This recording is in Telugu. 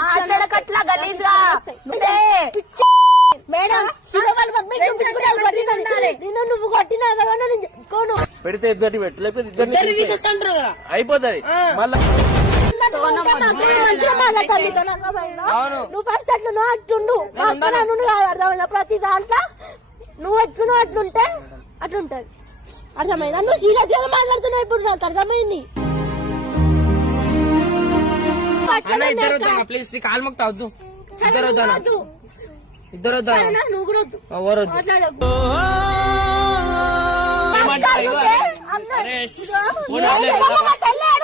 మాట్లాడకట్లా గలీజ్గా మేడం నువ్వు కొట్టినా చెప్పుకోను పెడితే ఇద్దరిని పెట్టు లేకపోతే ఇద్దరిని అయిపోతుంది మళ్ళా మంచిగా మాట్లాడాలి నువ్వు ఫస్ట్ అట్లా నువ్వు అట్లుండు అర్థమైనా ప్రతి దాంట్లో నువ్వు ఎట్లున్నావు అట్లుంటే అట్లుంటది అర్థమైందా నువ్వు సీరియస్ గా మాట్లాడుతున్నావు ఇప్పుడు నాకు అర్థమైంది ప్లీజ్ కాలు మొక్తా వద్దు ఇద్దరు నువ్వు కూడా అరే